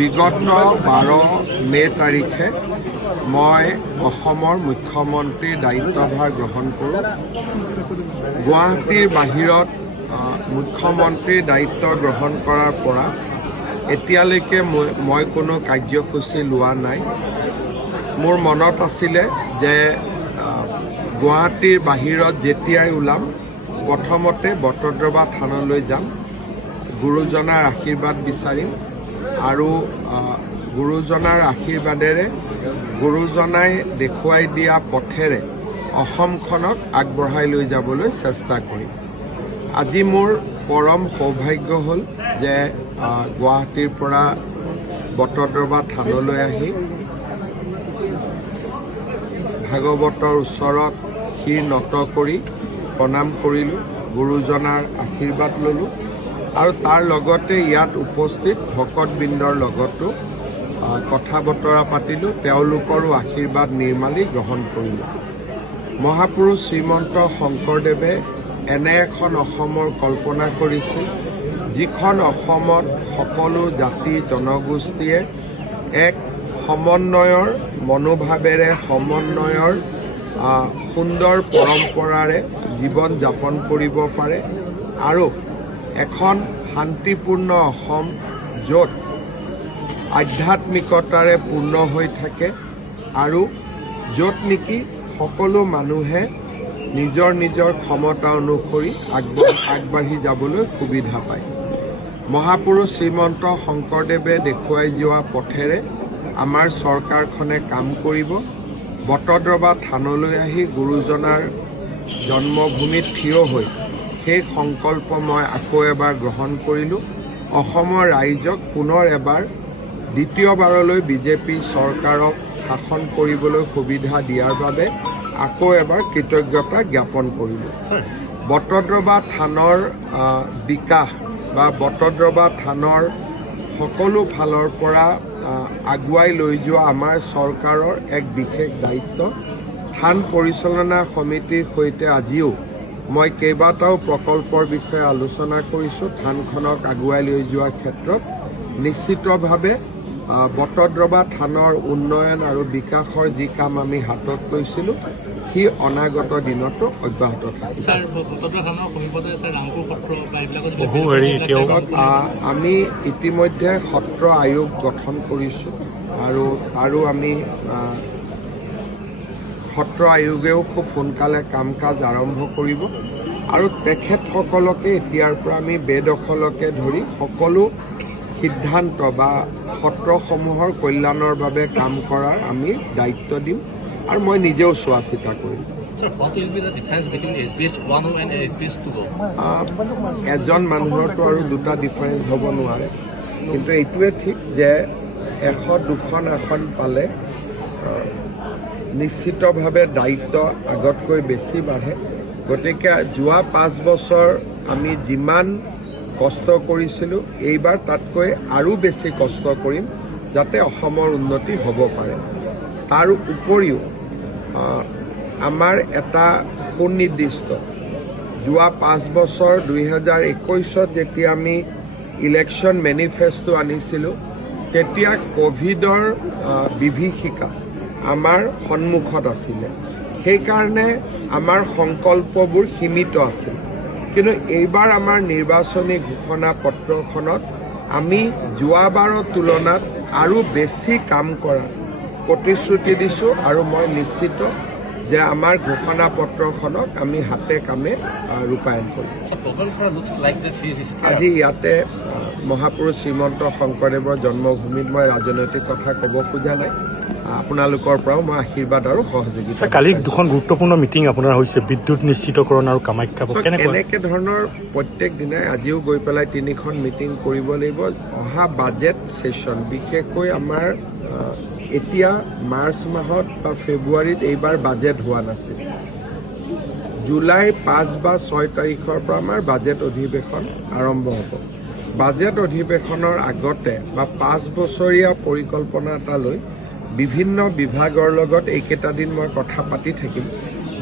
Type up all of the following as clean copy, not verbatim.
বিগত 12 মে তাৰিখে মই অসমৰ মুখ্যমন্ত্ৰীৰ দায়িত্বভাৰ গ্ৰহণ কৰোঁ। গুৱাহাটীৰ বাহিৰত মুখ্যমন্ত্ৰীৰ দায়িত্ব গ্ৰহণ কৰাৰ পৰা এতিয়ালৈকে মই কোনো কাৰ্যসূচী লোৱা নাই। মোৰ মনত আছিলে যে গুৱাহাটীৰ বাহিৰত যেতিয়াই ওলাম প্ৰথমতে বটদ্ৰৱা থানলৈ যাম, গুৰুজনাৰ আশীৰ্বাদ বিচাৰিম আৰু গুৰুজনাৰ আশীৰ্বাদেৰে গুৰুজনাই দেখুৱাই দিয়া পথেৰে অসমখনক আগবঢ়াই লৈ যাবলৈ চেষ্টা কৰিম। আজি মোৰ পৰম সৌভাগ্য হ'ল যে গুৱাহাটীৰ পৰা বটদ্ৰৱা থানলৈ আহি ভাগৱতৰ ওচৰত শিৰ নত কৰি প্ৰণাম কৰিলোঁ, গুৰুজনাৰ আশীৰ্বাদ ল'লোঁ আৰু তাৰ লগতে ইয়াত উপস্থিত ভকতবৃন্দৰ লগতো কথা বতৰা পাতিলোঁ, তেওঁলোকৰো আশীৰ্বাদ নিৰ্মালি গ্ৰহণ কৰিলোঁ। মহাপুৰুষ শ্ৰীমন্ত শংকৰদেৱে এনে এখন অসমৰ কল্পনা কৰিছিল যিখন অসমত সকলো জাতি জনগোষ্ঠীয়ে এক সমন্বয়ৰ মনোভাৱেৰে সমন্বয়ৰ সুন্দৰ পৰম্পৰাৰে জীৱন যাপন কৰিব পাৰে আৰু এখন শান্তিপূৰ্ণ অসম য'ত আধ্যাত্মিকতাৰে পূৰ্ণ হৈ থাকে আৰু য'ত নেকি সকলো মানুহে নিজৰ নিজৰ ক্ষমতা অনুসৰি আগবাঢ়ি যাবলৈ সুবিধা পায়। মহাপুৰুষ শ্ৰীমন্ত শংকৰদেৱে দেখুৱাই যোৱা পথেৰে আমাৰ চৰকাৰখনে কাম কৰিব। বটদ্ৰৱা থানলৈ আহি গুৰুজনাৰ জন্মভূমিত থিয় হৈ সেই সংকল্প মই আকৌ এবাৰ গ্ৰহণ কৰিলোঁ। অসমৰ ৰাইজক পুনৰ এবাৰ দ্বিতীয়বাৰলৈ বিজেপি চৰকাৰক শাসন কৰিবলৈ সুবিধা দিয়াৰ বাবে আকৌ এবাৰ কৃতজ্ঞতা জ্ঞাপন কৰিলোঁ। বটদ্ৰৱা থানৰ বিকাশ বা বটদ্ৰৱা থানৰ সকলো ফালৰ পৰা আগুৱাই লৈ যোৱা আমাৰ চৰকাৰৰ এক বিশেষ দায়িত্ব। থান পৰিচালনা সমিতিৰ সৈতে আজিও মই কেইবাটাও প্ৰকল্পৰ বিষয়ে আলোচনা কৰিছোঁ। থানখনক আগুৱাই লৈ যোৱাৰ ক্ষেত্ৰত নিশ্চিতভাৱে বটদ্ৰৱা থানৰ উন্নয়ন আৰু বিকাশৰ যি কাম আমি হাতত লৈছিলোঁ সি অনাগত দিনতো অব্যাহত থাকিব। আমি ইতিমধ্যে সত্ৰ আয়োগ গঠন কৰিছোঁ আৰু আমি সত্ৰ আয়োগেও খুব সোনকালে কাম কাজ আৰম্ভ কৰিব আৰু তেখেতসকলকে এতিয়াৰ পৰা আমি বেদখলকে ধৰি সকলো সিদ্ধান্ত বা সত্ৰসমূহৰ কল্যাণৰ বাবে কাম কৰাৰ আমি দায়িত্ব দিম আৰু মই নিজেও চোৱা চিতা কৰিম। এজন মানুহৰতো আৰু দুটা ডিফাৰেঞ্চ হ'ব নোৱাৰে, কিন্তু এইটোৱে ঠিক যে 100-2খন আসন পালে নিশ্চিতভাৱে দায়িত্ব আগতকৈ বেছি বাঢ়ে। গতিকে যোৱা 5 বছৰ আমি যিমান কষ্ট কৰিছিলোঁ এইবাৰ তাতকৈ আৰু বেছি কষ্ট কৰিম যাতে অসমৰ উন্নতি হ'ব পাৰে। তাৰ উপৰিও আমাৰ এটা সুনিৰ্দিষ্ট যোৱা 5 বছৰ 2021ত যেতিয়া আমি ইলেকশ্যন মেনিফেষ্টো আনিছিলোঁ তেতিয়া ক'ভিডৰ বিভীষিকা আমাৰ সন্মুখত আছিলে, সেইকাৰণে আমাৰ সংকল্পবোৰ সীমিত আছিল। কিন্তু এইবাৰ আমাৰ নিৰ্বাচনী ঘোষণা পত্ৰখনত আমি যোৱাবাৰৰ তুলনাত আৰু বেছি কাম কৰাৰ প্ৰতিশ্ৰুতি দিছোঁ আৰু মই নিশ্চিত যে আমাৰ ঘোষণা পত্ৰখনক আমি হাতে কামে ৰূপায়ণ কৰিম। আজি ইয়াতে মহাপুৰুষ শ্ৰীমন্ত শংকৰদেৱৰ জন্মভূমিত মই ৰাজনৈতিক কথা ক'ব খোজা নাই, আপোনালোকৰ পৰাও মই আশীৰ্বাদ আৰু সহযোগিতা। কালি 2খন গুৰুত্বপূৰ্ণ মিটিং আপোনাৰ হৈছে, বিদ্যুৎ নিশ্চিতকৰণ আৰু কামাখ্যা। এনেকে ধৰণৰ প্ৰত্যেক দিনাই আজিও গৈ পেলাই 3খন মিটিং কৰিব লাগিব। অহা বাজেট ছেশ্যন বিশেষকৈ আমাৰ এতিয়া মাৰ্চ মাহত বা ফেব্ৰুৱাৰীত এইবাৰ বাজেট হোৱা নাছিল। জুলাইৰ 5 বা 6 তাৰিখৰ পৰা আমাৰ বাজেট অধিৱেশন আৰম্ভ হ'ব। বাজেট অধিৱেশনৰ আগতে বা 5 বছৰীয়া পৰিকল্পনা এটা লৈ বিভিন্ন বিভাগৰ লগত এইকেইটা দিন মই কথা পাতি থাকিম।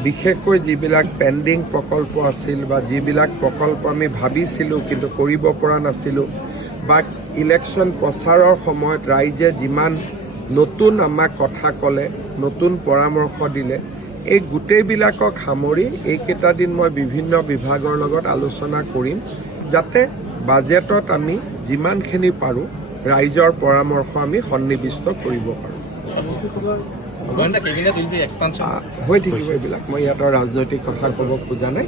বিশেষকৈ যিবিলাক পেণ্ডিং প্ৰকল্প আছিল বা যিবিলাক প্ৰকল্প আমি ভাবিছিলোঁ কিন্তু কৰিব পৰা নাছিলোঁ বা ইলেকশ্যন প্ৰচাৰৰ সময়ত ৰাইজে যিমান নতুন আমাক কথা ক'লে, নতুন পৰামৰ্শ দিলে, এই গোটেইবিলাকক সামৰি এইকেইটা দিন মই বিভিন্ন বিভাগৰ লগত আলোচনা কৰিম, যাতে বাজেটত আমি যিমানখিনি পাৰোঁ ৰাইজৰ পৰামৰ্শ আমি সন্নিৱিষ্ট কৰিব পাৰোঁ। হৈ থাকিব এইবিলাক, মই ইয়াত ৰাজনৈতিক কথা ক'ব খোজা নাই।